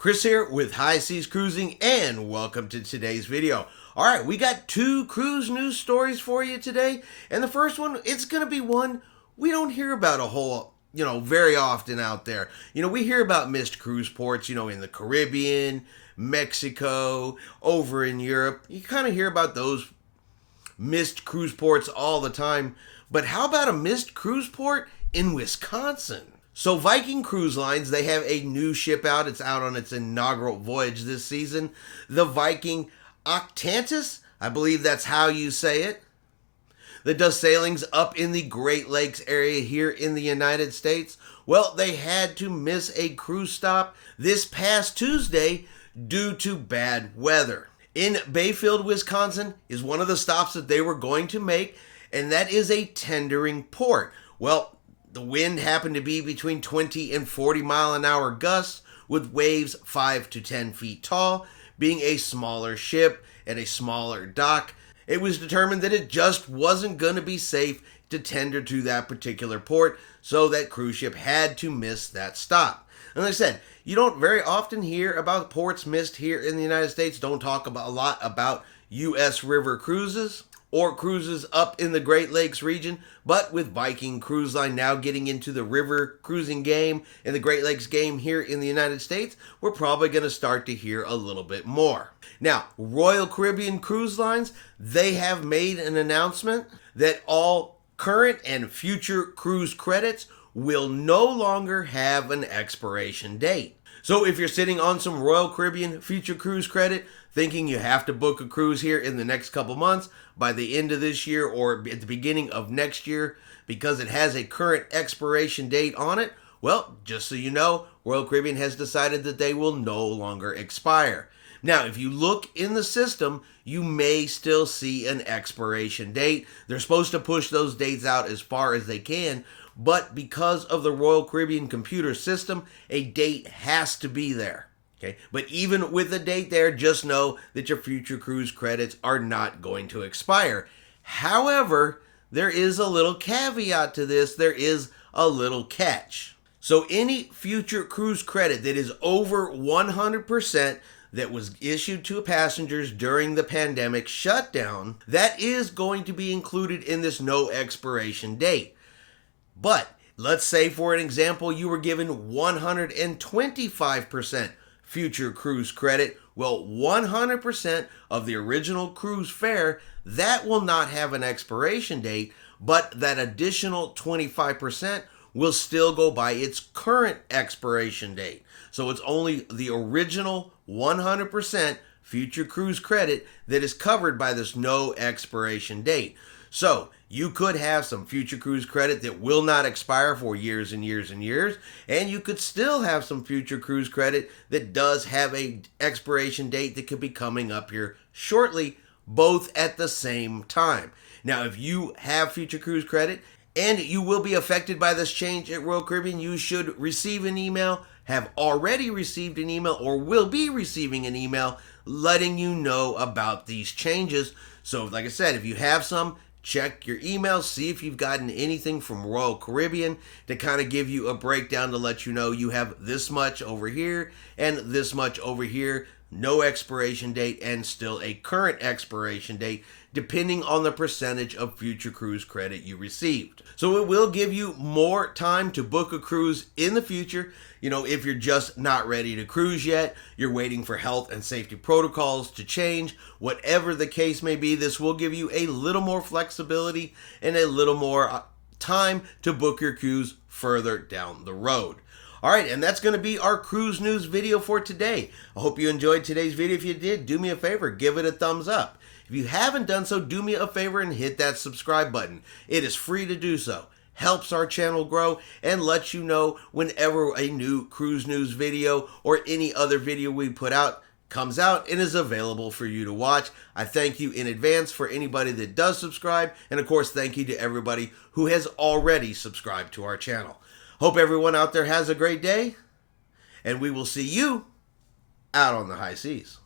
Chris here with High Seas Cruising, and welcome to today's video. Alright, we got two cruise news stories for you today, and the first one, it's going to be one we don't hear about a whole, very often out there. We hear about missed cruise ports, in the Caribbean, Mexico, over in Europe. You kind of hear about those missed cruise ports all the time, but how about a missed cruise port in Wisconsin? So Viking Cruise Lines, they have a new ship out. It's out on its inaugural voyage this season. The Viking Octantis, I believe that's how you say it, that does sailings up in the Great Lakes area here in the United States. Well, they had to miss a cruise stop this past Tuesday due to bad weather. In Bayfield, Wisconsin is one of the stops that they were going to make, and that is a tendering port. Well, the wind happened to be between 20 and 40 mile an hour gusts with waves 5 to 10 feet tall. Being a smaller ship and a smaller dock, it was determined that it just wasn't going to be safe to tender to that particular port, so that cruise ship had to miss that stop. And like I said, you don't very often hear about ports missed here in the United States. Don't talk about a lot about U.S. river cruises or cruises up in the Great Lakes region, but with Viking Cruise Line now getting into the river cruising game and the Great Lakes game here in the United States, we're probably going to start to hear a little bit more. Now, Royal Caribbean Cruise Lines, they have made an announcement that all current and future cruise credits will no longer have an expiration date. So if you're sitting on some Royal Caribbean future cruise credit, thinking you have to book a cruise here in the next couple months, by the end of this year or at the beginning of next year, because it has a current expiration date on it, well, just so you know, Royal Caribbean has decided that they will no longer expire. Now, if you look in the system, you may still see an expiration date. They're supposed to push those dates out as far as they can, but because of the Royal Caribbean computer system, a date has to be there. Okay, but even with the date there, just know that your future cruise credits are not going to expire. However, there is a little caveat to this. There is a little catch. So any future cruise credit that is over 100% that was issued to passengers during the pandemic shutdown, that is going to be included in this no expiration date. But let's say, for an example, you were given 125% future cruise credit. Well, 100% of the original cruise fare, that will not have an expiration date, but that additional 25% will still go by its current expiration date. So it's only the original 100% future cruise credit that is covered by this no expiration date. So you could have some future cruise credit that will not expire for years and years and years, and you could still have some future cruise credit that does have a expiration date that could be coming up here shortly, both at the same time. Now, if you have future cruise credit and you will be affected by this change at Royal Caribbean, you should receive an email, have already received an email, or will be receiving an email letting you know about these changes. So like I said, if you have some, check your email, see if you've gotten anything from Royal Caribbean to kind of give you a breakdown to let you know you have this much over here and this much over here, no expiration date and still a current expiration date, depending on the percentage of future cruise credit you received. So it will give you more time to book a cruise in the future. If you're just not ready to cruise yet, you're waiting for health and safety protocols to change, whatever the case may be, this will give you a little more flexibility and a little more time to book your cruise further down the road. All right, and that's going to be our cruise news video for today. I hope you enjoyed today's video. If you did, do me a favor, give it a thumbs up. If you haven't done so, do me a favor and hit that subscribe button. It is free to do so. Helps our channel grow and lets you know whenever a new cruise news video or any other video we put out comes out and is available for you to watch. I thank you in advance for anybody that does subscribe, and of course thank you to everybody who has already subscribed to our channel. Hope everyone out there has a great day, and we will see you out on the high seas.